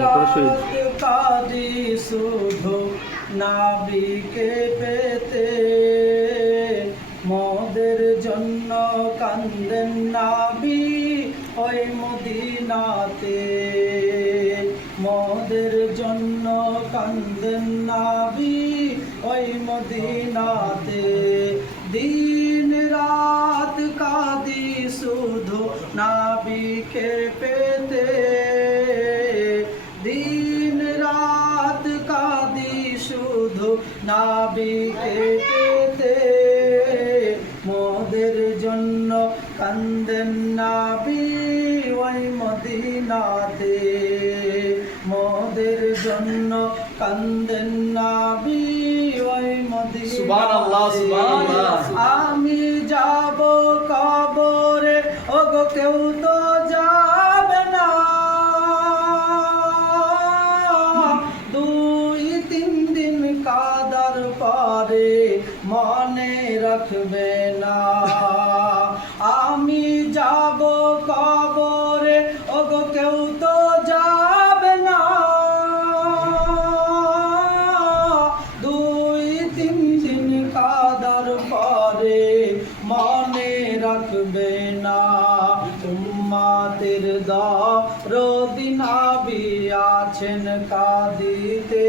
রাত কাঁদি শুধু নাবিকে পেতে, মোদের জন্য কান্দেন নাবি ওই মদিনাতে, মোদের জন্য কান্দেন নাবি ওই মদিনাতে। দিন রাত কাঁদি শুধু নাবিকে পেতে, দিন রাত কাঁদি শুধু নাবিকে পেতে, মোদের জন্য কান্দেন নাবি ওই মদিনাতে, মোদের জন্য কান্দেন নাবি ওই মদিনাতে। সুবহানাল্লাহ, সুবহানাল্লাহ। আমি যাব কবরে, ওগো কেউ তো যাবে না, 2-3 দিন কাদার পরে মনে রাখবে না। আমি যাব কবরে, ওগো কেউ তো যাবে না, 2-3 দিন কাদার পরে মনে রাখবে না। উম্মাতের দরদি নবী আছেন কাঁদিতে,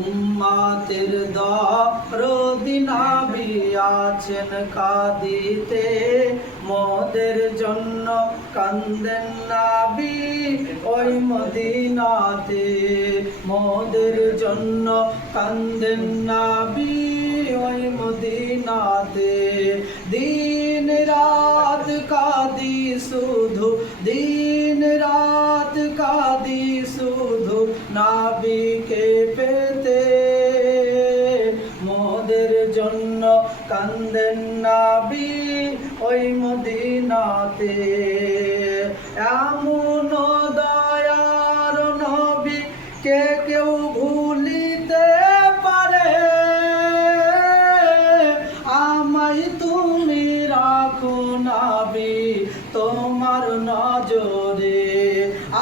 উম্মাতের দরদি নবী আছেন কাঁদিতে, মোদের জন্য কান্দেন নবী ওই মদিনাতে, মোদের জন্য কান্দেন নবী ওই মদিনাতে। দিন রাত কাঁদি শুধু, দিন রাত কাঁদি শুধু নাবিকে পেতে, মোদের জন্য কান্দেন নাবি ওই মদিনাতে। এমন দয়ার নবী কে কেউ ভুলিতে পারে, আমায় তুমি রাখো নাবি তোমার নজরে,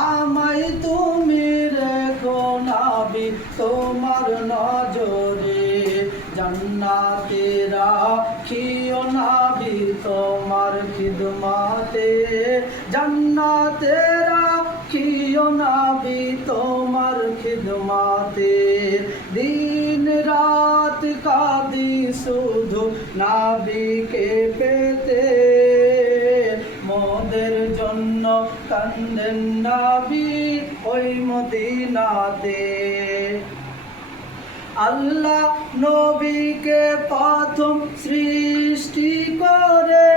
আমায় তুমি রেখো নাবি তোমার নজরে। জান্নাতে রাখিও নাবি তোমার খিদমতে, জান্নাতে রাখিও নাবি তোমার খিদমতে। দিন রাত কাঁদি শুধু নাবিকে পেতে, মোদের জন্য কান্দেন নাবি ওই মদিনাতে। আল্লাহ নবীকে প্রথম সৃষ্টি করে,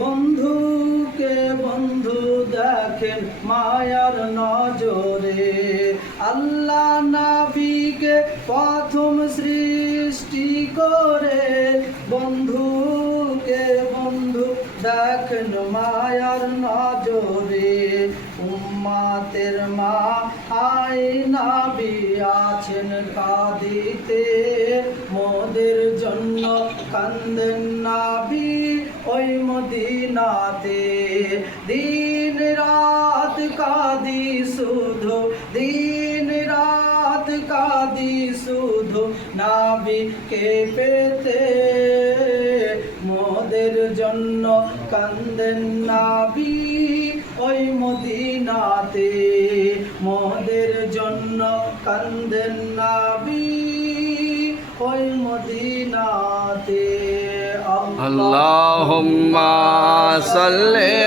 বন্ধুকে বন্ধু দেখেন মায়ার নজরে। আল্লাহ নবীকে প্রথম সৃষ্টি করে, বন্ধুকে বন্ধু দেখেন মায়ার নজরে। উম্মাতের মা আই নবী আছেন কাঁদিতে, মোদের জন্য কান্দেন নবী ওই মদিনাতে। দিন রাত কাঁদি শুধু, দিন রাত কাঁদি শুধু নবীকে পেতে, মোদের জন্য কান্দেন নবী ওই মদিনাতে, মোদের জন্য কান্দেন নবী ওই মদিনাতে। আল্লাহুম্মা সাল্লি